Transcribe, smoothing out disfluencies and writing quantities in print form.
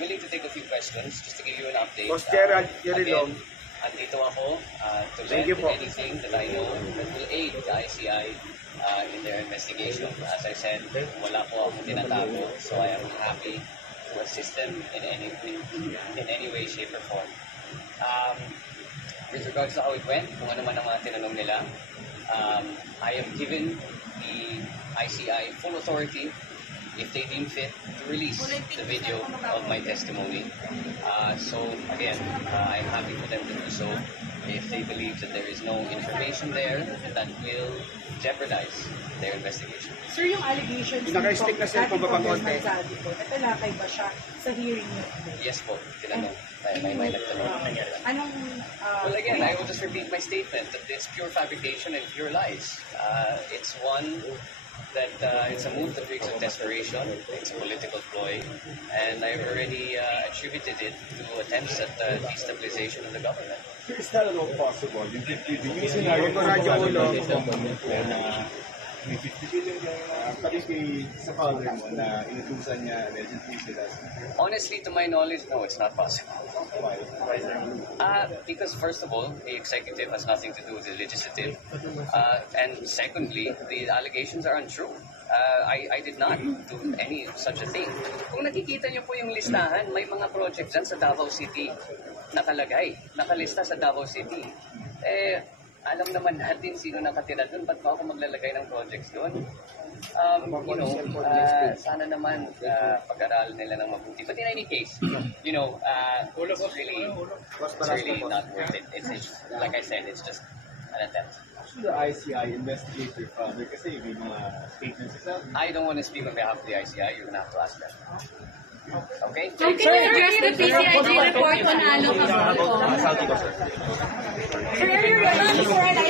willing to take a few questions just to give you an update. Boss Gerald, Again, andito ako to lend you po. anything that I know that will aid the ICI in their investigation. As I said, wala po akong tinatago, so I am happy to assist them in any way, shape, or form. With regards to how it went, kung ano man ang mga tinanong nila, I am given the ICI full authority if they deem fit to release the video of my testimony. So again, I'm happy for them to do so if they believe that there is no information there that will jeopardize their investigation. Sir, yung allegations Naka-stick na sila kung baba konti. natalakay ba siya sa hearing niyo? Yes po, tinanong. May nagtanong. Anong... Well, again, I will just repeat my statement that it's pure fabrication and pure lies. It's one that it's a move that reeks of desperation. It's a political ploy, and I've already attributed it to attempts at destabilization of the government. Is that at all possible? Yung scenario ko na may 50 billion yung pati sa father mo na inutusan niya allegedly sila. Honestly, to my knowledge, no, it's not possible. Because first of all, the executive has nothing to do with the legislative, and secondly, the allegations are untrue. I did not do any such a thing. Kung nakikita niyo po yung listahan, may mga projects dyan sa Davao City nakalista sa Davao City. Alam naman natin sino nakatira doon, ba't pa ako maglalagay ng projects doon? Sana naman pag-aral nila ng mabuti. But in any case, it's really not worth it. It's like I said, it's just an attempt. Should the ICI investigate your father kasi may mga statements isa? I don't want to speak on behalf of the ICI. You're gonna have to ask them. Okay? Sir, can you address the PCIG report on Alok Abol? About Saldi ko, sir. Sir, are you ready for an